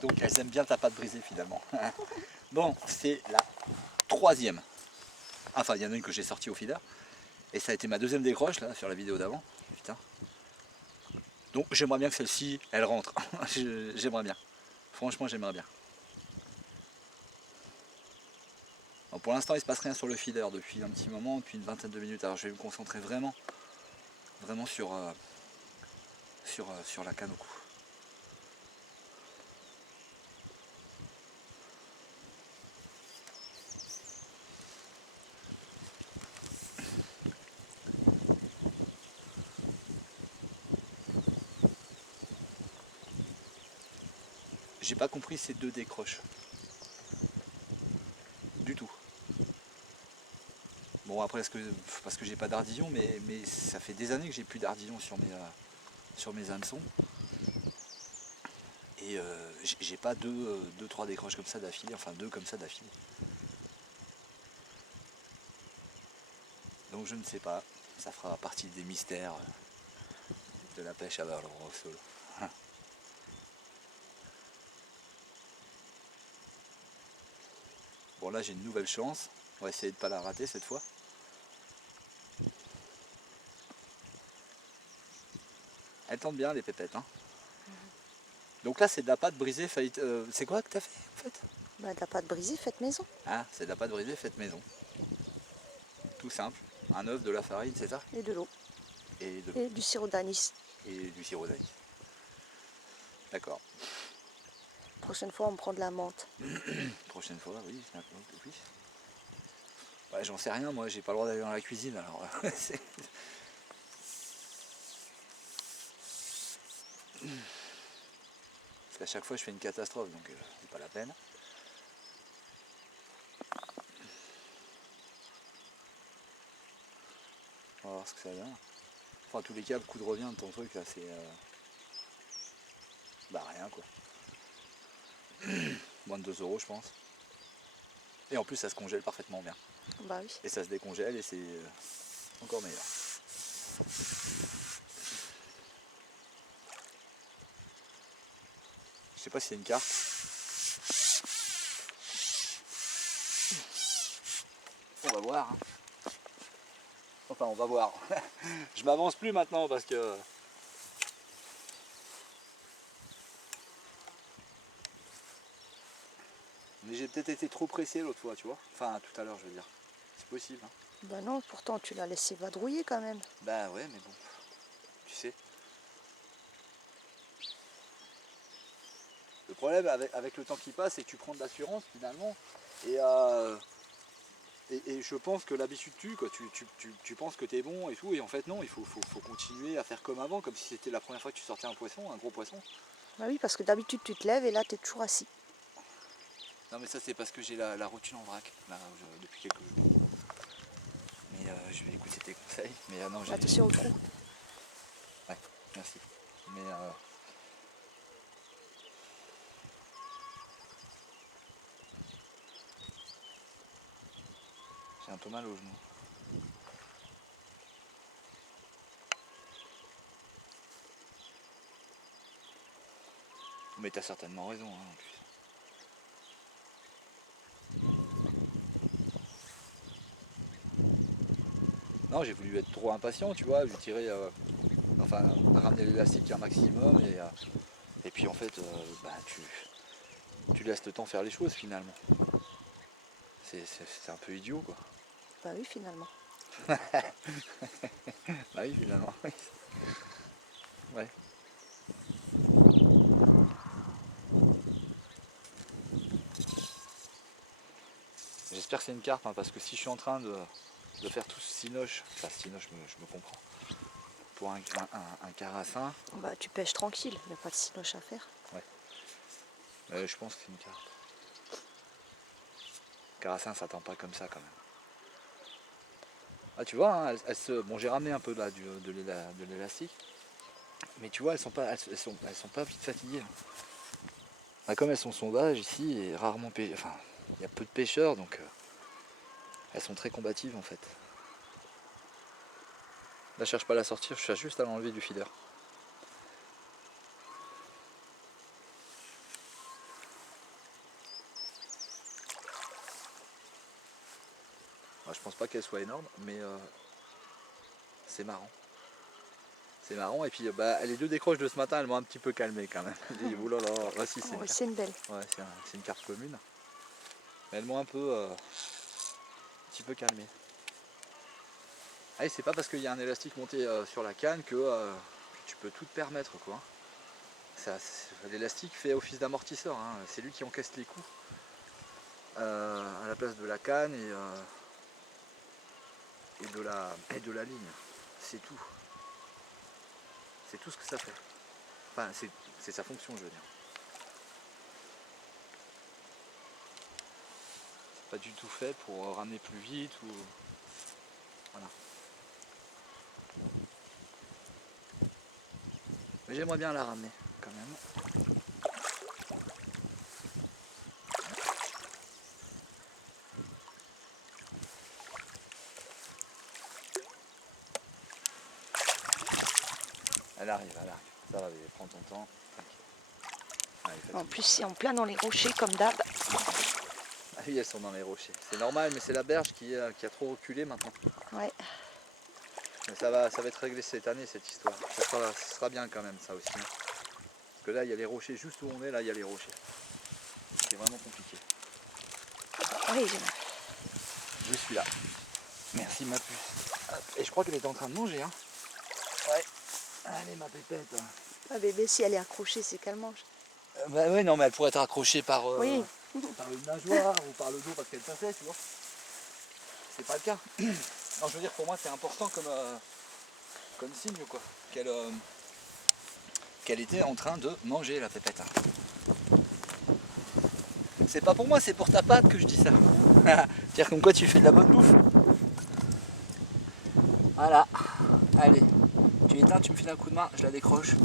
Donc elles aiment bien ta patte brisée finalement. Bon, c'est la troisième. Enfin, il y en a une que j'ai sortie au feeder. Et ça a été ma deuxième décroche là sur la vidéo d'avant. Putain. Donc j'aimerais bien que celle-ci, elle rentre. J'aimerais bien. Franchement, j'aimerais bien. Bon, pour l'instant, il se passe rien sur le feeder depuis un petit moment, depuis une vingtaine de minutes. Alors je vais me concentrer vraiment sur la canne au cou. J'ai pas compris ces deux décroches. Du tout. Bon après parce que j'ai pas d'ardillon, mais ça fait des années que j'ai plus d'ardillon sur mes hameçons. Et j'ai pas deux, trois décroches comme ça d'affilée, enfin deux comme ça d'affilée. Donc je ne sais pas, ça fera partie des mystères de la pêche à ballon au sol. Bon là j'ai une nouvelle chance, on va essayer de ne pas la rater cette fois. Elle tente bien les pépettes. Hein. Donc là c'est de la pâte brisée, c'est quoi que t'as fait en fait? Bah, de la pâte brisée faite maison. Ah, c'est de la pâte brisée faite maison. Tout simple, un œuf, de la farine, c'est ça? Et de l'eau. Et de l'eau. Et du sirop d'anis. Et du sirop d'anis. D'accord. Prochaine fois, on prend de la menthe. Prochaine fois, oui, oui. Ouais, j'en sais rien, moi j'ai pas le droit d'aller dans la cuisine alors. C'est Parce qu'à chaque fois je fais une catastrophe donc c'est pas la peine. On va voir ce que ça donne. Enfin, en tous les cas, le coût de revient de ton truc là, c'est. Bah rien quoi. Moins de 2 € je pense. Et en plus ça se congèle parfaitement bien. Bah oui. Et ça se décongèle et c'est encore meilleur. Je sais pas s'il y a une carte. On va voir. Hein. Enfin on va voir. Je m'avance plus maintenant parce que. Mais j'ai peut-être été trop pressé l'autre fois, tu vois. Enfin tout à l'heure je veux dire. C'est possible. Hein. Bah non, pourtant tu l'as laissé vadrouiller quand même. Bah ouais mais bon. Tu sais. Le problème avec le temps qui passe, c'est que tu prends de l'assurance finalement. Et je pense que l'habitude tue, quoi. Tu penses que t'es bon et tout, et en fait non, il faut continuer à faire comme avant, comme si c'était la première fois que tu sortais un poisson, un gros poisson. Bah oui, parce que d'habitude tu te lèves et là tu es toujours assis. Non mais ça c'est parce que j'ai la rotule en vrac, là, depuis quelques jours. Mais je vais écouter tes conseils. Mais non, j'ai... Attention au trou. Ouais, merci. Mais j'ai un peu mal au genou. Mais t'as certainement raison, hein, en plus. Non, j'ai voulu être trop impatient, tu vois, lui tirer, enfin, ramener l'élastique un maximum, et puis en fait, bah, tu laisses le temps faire les choses finalement. C'est un peu idiot, quoi. Bah oui, finalement. Bah oui, finalement. Ouais. J'espère que c'est une carpe, hein, parce que si je suis en train de faire tout ce cinoche, enfin cinoche, je me comprends, pour un carassin, Bah tu pêches tranquille, il n'y a pas de cinoche à faire. ouais. Je pense que c'est une carpe. Carassin, ça tend pas comme ça quand même. Ah, tu vois, hein, bon, j'ai ramené un peu là, de l'élastique, mais tu vois, elles sont pas vite fatiguées. Hein. Ah, comme elles sont sauvages ici, et rarement enfin, il y a peu de pêcheurs, donc elles sont très combatives en fait. Là, je cherche pas à la sortir, je cherche juste à l'enlever du feeder. Alors, je pense pas qu'elle soit énorme, mais c'est marrant. C'est marrant, et puis les deux décroches de ce matin, elles m'ont un petit peu calmé quand même. Je dis, oulala, si c'est Oui, c'est une belle. ouais, c'est une carte commune. Mais elles m'ont un petit peu calmé. Ah, c'est pas parce qu'il y a un élastique monté sur la canne que tu peux tout te permettre, quoi. L'élastique fait office d'amortisseur, hein. C'est lui qui encaisse les coups à la place de la canne et de la ligne. C'est tout. C'est tout ce que ça fait. Enfin, c'est sa fonction, je veux dire. C'est pas du tout fait pour ramener plus vite ou... Voilà. Mais j'aimerais bien la ramener, quand même. Elle arrive. Ça va, prends ton temps. Allez, En plus, c'est en plein dans les rochers comme d'hab. Ah oui, elles sont dans les rochers. C'est normal, mais c'est la berge qui a trop reculé maintenant. Ouais. Mais ça va être réglé cette année, cette histoire. Ça sera bien quand même, ça aussi. Hein. Parce que là, il y a les rochers, juste où on est, là, il y a les rochers. C'est vraiment compliqué. Oui, Je suis là. Merci, ma puce. Et je crois qu'elle est en train de manger. Hein. Ouais. Allez, ma pépette. ah, bébé, si elle est accrochée, c'est qu'elle mange. Oui, non, mais elle pourrait être accrochée par, Oui. par une nageoire ou par le dos parce qu'elle passait, tu vois. C'est pas le cas. Non, je veux dire, pour moi, c'est important comme signe, quoi. Qu'elle était en train de manger, la pépette. C'est pas pour moi, c'est pour ta patte que je dis ça. C'est-à-dire comme quoi tu fais de la bonne bouffe. Voilà. Allez. Tu éteins, tu me files un coup de main, je la décroche.